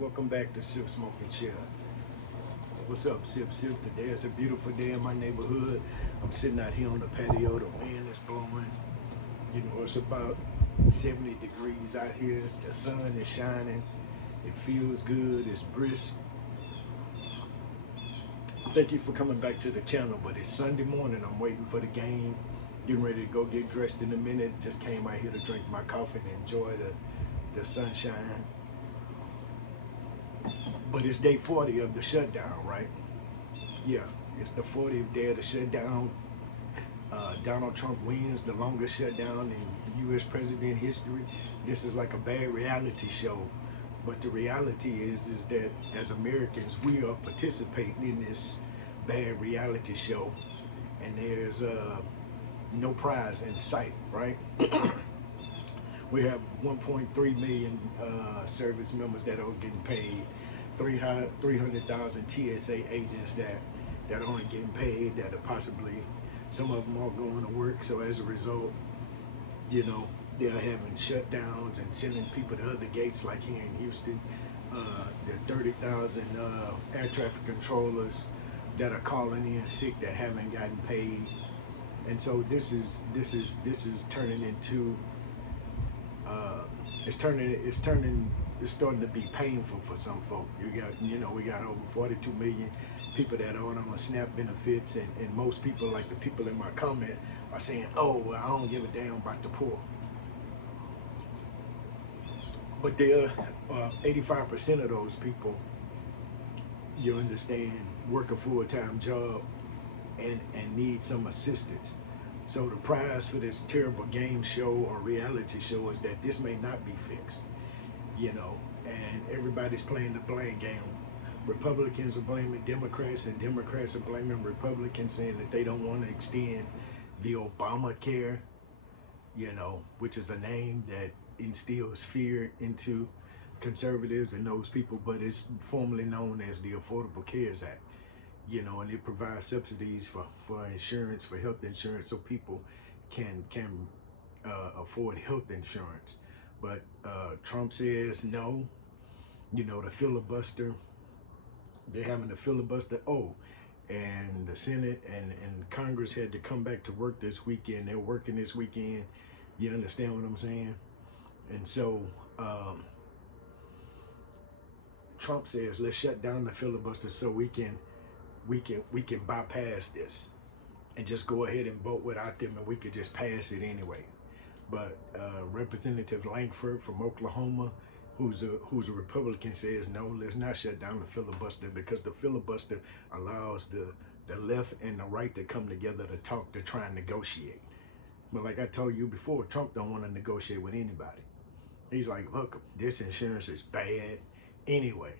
Welcome back to Sip, Smoke, and Share. What's up, Sip, Sip? Today is a beautiful day in my neighborhood. I'm sitting out here on the patio. The wind is blowing. You know, it's about 70 degrees out here. The sun is shining. It feels good. It's brisk. Thank you for coming back to the channel. But it's Sunday morning. I'm waiting for the game. Getting ready to go get dressed in a minute. Just came out here to drink my coffee and enjoy the sunshine. But it's day 40 of the shutdown, right? Yeah, it's the 40th day of the shutdown. Donald Trump wins the longest shutdown in U.S. president history. This is like a bad reality show. But the reality is that as Americans, we are participating in this bad reality show. And there's no prize in sight, right? We have 1.3 million service members that are getting paid, 300,000 TSA agents that aren't getting paid, that are possibly, some of them are going to work. So as a result, you know, they're having shutdowns and sending people to other gates, like here in Houston. There are 30,000 air traffic controllers that are calling in sick that haven't gotten paid. And so this is turning into it's starting to be painful for some folk. We got over 42 million people that are on SNAP benefits, and most people, like the people in my comment, are saying, oh, well, I don't give a damn about the poor. But there are 85% of those people, you understand, work a full-time job and need some assistance. So the prize for this terrible game show or reality show is that this may not be fixed, and everybody's playing the blame game. Republicans are blaming Democrats, and Democrats are blaming Republicans, saying that they don't want to extend the Obamacare, which is a name that instills fear into conservatives and those people, but it's formerly known as the Affordable Cares Act. And it provides subsidies for insurance, for health insurance, so people can afford health insurance. But Trump says no. The filibuster, they're having a filibuster. Oh, and the Senate and Congress had to come back to work this weekend. They're working this weekend. You understand what I'm saying? And so Trump says, let's shut down the filibuster so we can bypass this and just go ahead and vote without them, and we could just pass it anyway. But Representative Langford from Oklahoma, who's a Republican, says no, let's not shut down the filibuster, because the filibuster allows the left and the right to come together to talk, to try and negotiate. But like I told you before, Trump don't want to negotiate with anybody. He's like, look, this insurance is bad anyway.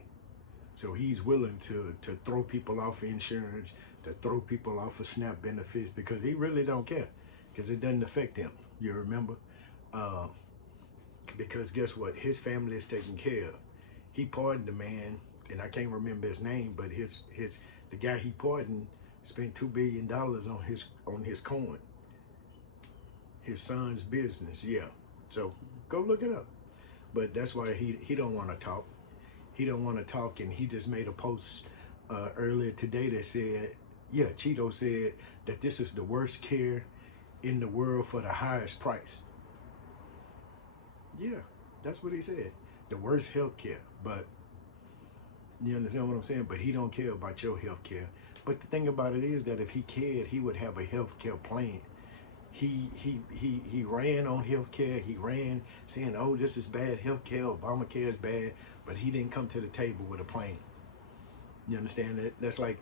So he's willing to throw people off insurance, to throw people off of SNAP benefits, because he really don't care, because it doesn't affect him. You remember? Because guess what? His family is taken care of. He pardoned the man, and I can't remember his name, but the guy he pardoned spent $2 billion on his coin, his son's business. Yeah. So go look it up. But that's why he don't want to talk. He don't want to talk, and he just made a post earlier today that said, yeah, Cheeto said that this is the worst care in the world for the highest price. Yeah, that's what he said. The worst health care. But you understand what I'm saying? But he don't care about your health care. But the thing about it is that if he cared, he would have a health care plan. He ran on healthcare. He ran saying, oh, this is bad healthcare, Obamacare is bad, but he didn't come to the table with a plan. You understand that? That's like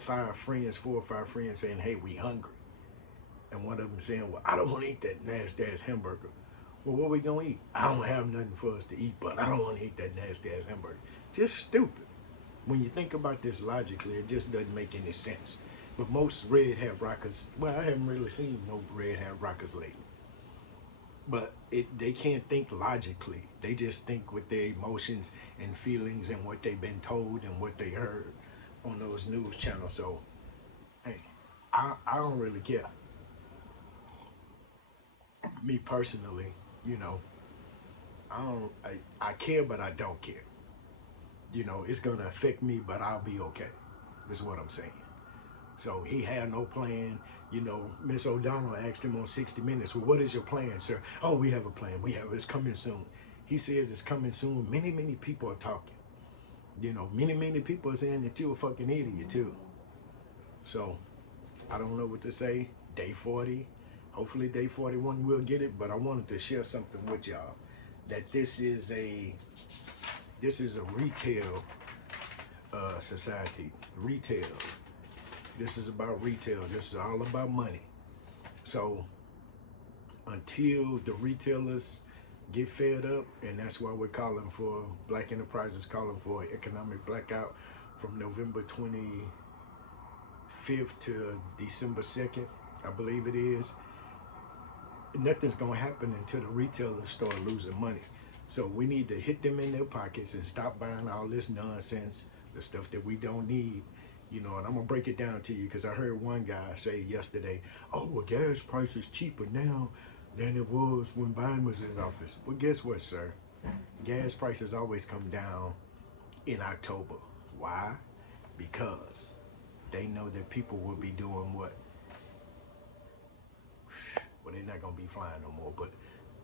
4 or 5 friends saying, hey, we hungry. And one of them saying, well, I don't want to eat that nasty ass hamburger. Well, what we gonna eat? I don't have nothing for us to eat, but I don't want to eat that nasty ass hamburger. Just stupid. When you think about this logically, it just doesn't make any sense. But most red hat rockers, well, I haven't really seen no red hat rockers lately. But they can't think logically. They just think with their emotions and feelings and what they've been told and what they heard on those news channels. So, hey, I don't really care. Me personally, I care, but I don't care. You know, it's gonna affect me, but I'll be okay. Is what I'm saying. So he had no plan. You know, Miss O'Donnell asked him on 60 Minutes, well, what is your plan, sir? Oh, we have a plan. It's coming soon. He says it's coming soon. Many people are talking. You know, many people are saying that you're a fucking idiot too. So I don't know what to say. Day 40. Hopefully day 41 we'll get it, but I wanted to share something with y'all. That this is a retail society. Retail. This is about retail. This is all about money. So until the retailers get fed up, and that's why we're calling for, Black Enterprises calling for an economic blackout from November 25th to December 2nd, I believe it is. Nothing's gonna happen until the retailers start losing money. So we need to hit them in their pockets and stop buying all this nonsense, the stuff that we don't need. You know, and I'm gonna break it down to you because I heard one guy say yesterday, oh, well, gas price is cheaper now than it was when Biden was in office. Well, guess what, sir? Gas prices always come down in October. Why? Because they know that people will be doing what? Well, they're not gonna be flying no more, but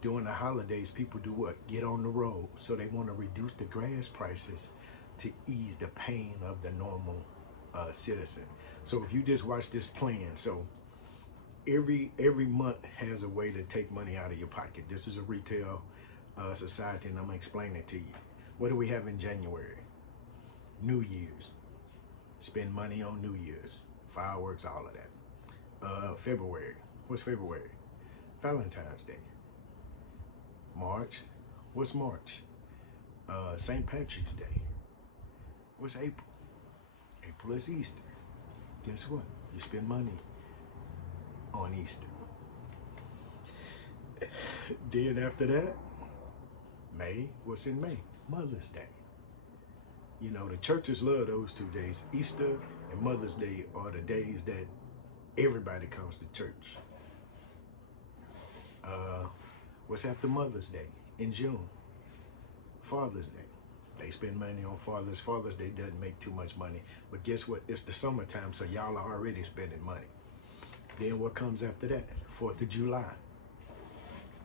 during the holidays, people do what? Get on the road. So they want to reduce the gas prices to ease the pain of the normal citizen. So if you just watch this plan, so every month has a way to take money out of your pocket. This is a retail society, and I'm gonna explain it to you. What do we have in January? New Year's. Spend money on New Year's, fireworks, all of that. February. What's February? Valentine's Day. March. What's March? St. Patrick's Day. What's April? April is Easter. Guess what? You spend money on Easter. Then after that, May. What's in May? Mother's Day. You know, the churches love those 2 days. Easter and Mother's Day are the days that everybody comes to church. What's after Mother's Day? In June. Father's Day. They spend money on Father's Day doesn't make too much money. But guess what? It's the summertime, so y'all are already spending money. Then what comes after that? 4th of July.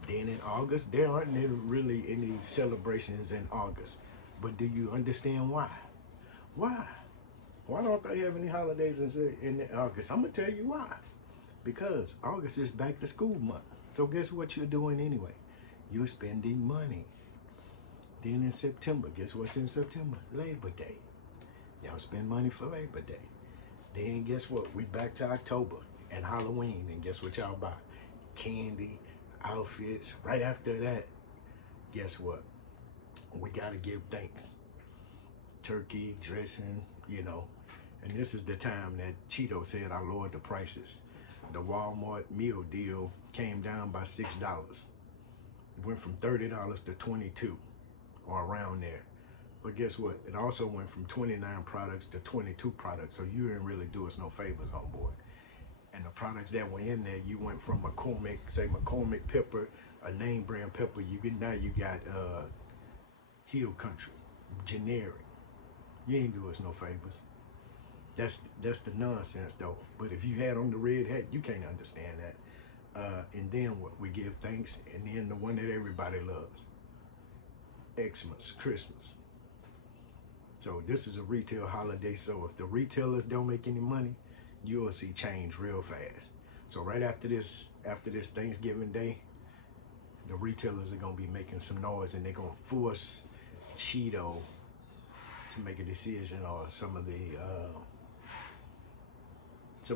Then in August, there aren't really any celebrations in August. But do you understand why? Why? Why don't they have any holidays in August? I'm going to tell you why. Because August is back to school month. So guess what you're doing anyway? You're spending money. Then in September, guess what's in September? Labor Day. Y'all spend money for Labor Day. Then guess what? We back to October and Halloween. And guess what y'all buy? Candy, outfits. Right after that, guess what? We got to give thanks. Turkey, dressing, you know. And this is the time that Cheeto said I lowered the prices. The Walmart meal deal came down by $6. It went from $30 to $22 or around there. But guess what? It also went from 29 products to 22 products. So you didn't really do us no favors, homeboy. And the products that were in there, you went from McCormick, say McCormick pepper, a name brand pepper. Now you got Hill Country, generic. You ain't do us no favors. That's the nonsense though. But if you had on the red hat, you can't understand that. And then what? We give thanks, and then the one that everybody loves, Xmas, Christmas. So this is a retail holiday. So if the retailers don't make any money, you'll see change real fast. So right after this Thanksgiving Day, the retailers are gonna be making some noise, and they're gonna force Cheeto to make a decision, or some of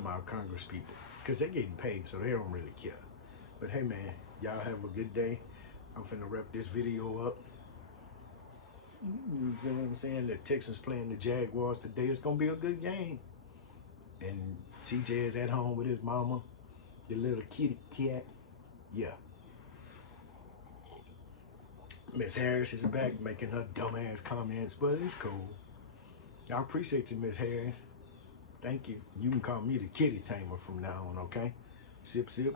our Congress people, because they're getting paid, so they don't really care. But hey man, y'all have a good day. I'm finna wrap this video up. You feel what I'm saying? The Texans playing the Jaguars today. It's gonna be a good game. And CJ is at home with his mama, the little kitty cat. Yeah. Miss Harris is back making her dumbass comments, but it's cool. I appreciate you, Miss Harris. Thank you. You can call me the kitty tamer from now on, okay? Sip, sip.